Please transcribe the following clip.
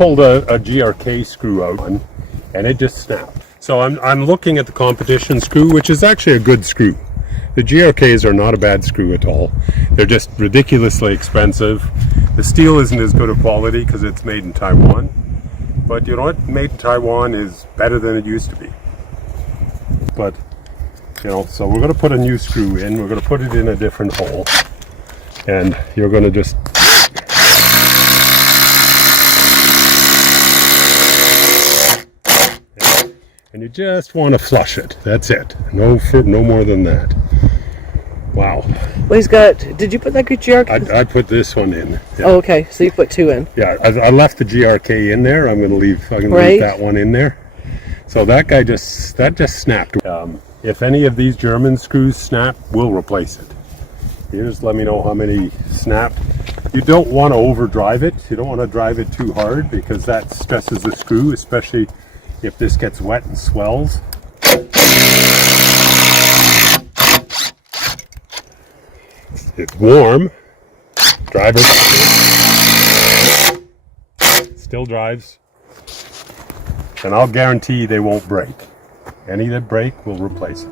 pulled a GRK screw out and it just snapped. So I'm looking at the competition screw, which is actually a good screw. The GRKs are not a bad screw at all. They're just ridiculously expensive. The steel isn't as good a quality because it's made in Taiwan. But you know what? Made in Taiwan is better than it used to be. But, you know, so we're going to put a new screw in. We're going to put it in a different hole. And you're going to just... And you just want to flush it. That's it. No more than that. Wow. Well, he's got... Did you put that GRK? I put this one in. Yeah. Oh, okay. So you put two in. Yeah, I left the GRK in there. I'm going to leave that one in there. So that just snapped. If any of these German screws snap, we'll replace it. You just let me know how many snap. You don't want to overdrive it. You don't want to drive it too hard because that stresses the screw, especially if this gets wet and swells. It's warm. Driver still drives. And I'll guarantee they won't break. Any that break, we'll replace it.